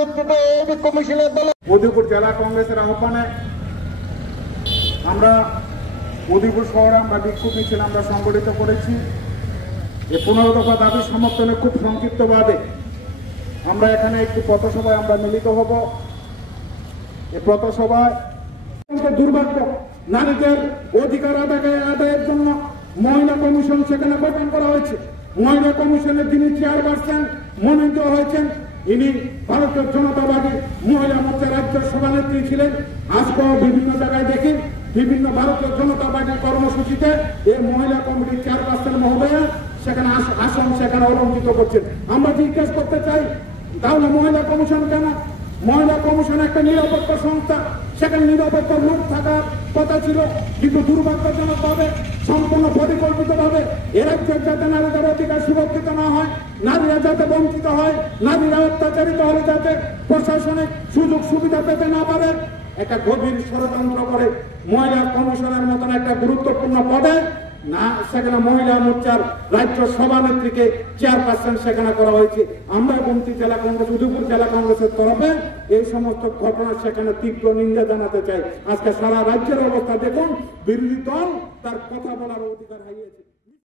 নেতৃত্বে এই বিক্ষোভ মিছিলের দল উদয়পুর জেলা কংগ্রেসের আহ্বানে আমরা উদয়পুর শহরে আমরা বিক্ষোভ মিছিল আমরা সংগঠিত করেছি। এই 15 দফা দাবি সমর্থনে খুব সংক্ষিপ্তভাবে আমরা এখানে একটি পথসভায় আমরা মিলিত হব। এই পথসভায় দুর্ভাগ্য, নারীদের অধিকার আদায়ের জন্য মহিলা কমিশন সেখানে গঠন করা হয়েছে। মহিলা কমিশনের যিনি চেয়ারপারসন মনোনীত হয়েছেন, ইনি ভারতীয় জনতাবাদী মহিলা মোর্চা রাজ্য সভানেত্রী ছিলেন। আজকেও বিভিন্ন জায়গায় দেখি বিভিন্ন ভারতীয় জনতা পার্টির কর্মসূচিতে এই মহিলা কমিটির চেয়ারপারসন মহোদয়া সেখানে আসন সেখানে অলঙ্কিত করছেন। আমরা জিজ্ঞেস করতে চাই, তাহলে মহিলা কমিশন কেন? মহিলা কমিশন একটা নিরপেক্ষ সংস্থা, সেখানে নিরপেক্ষ লোক থাকার কথা ছিল, কিন্তু দুর্ভাগ্যজনকভাবে সম্পূর্ণ পরিকল্পিতভাবে এ রাজ্যের যাতে নারীদের অধিকার সুরক্ষিত না হয়, নারীরা যাতে বঞ্চিত হয়, নারীরা অত্যাচারিত হলে যাতে প্রশাসনিক সুযোগ সুবিধা পেতে না পারে, একটা গভীর ষড়যন্ত্র করে মহিলা কমিশনের মতন একটা গুরুত্বপূর্ণ পদে না সেখানে মহিলা মোর্চার রাজ্য সভানেত্রীকে চেয়ারপারসন সেখানে করা হয়েছে। আমরা গোমতী জেলা কংগ্রেস, উদয়পুর জেলা কংগ্রেসের তরফে এই সমস্ত ঘটনা সেখানে তীব্র নিন্দা জানাতে চাই। আজকে সারা রাজ্যের অবস্থা দেখুন, বিরোধী দল তার কথা বলার অধিকার হারিয়েছে।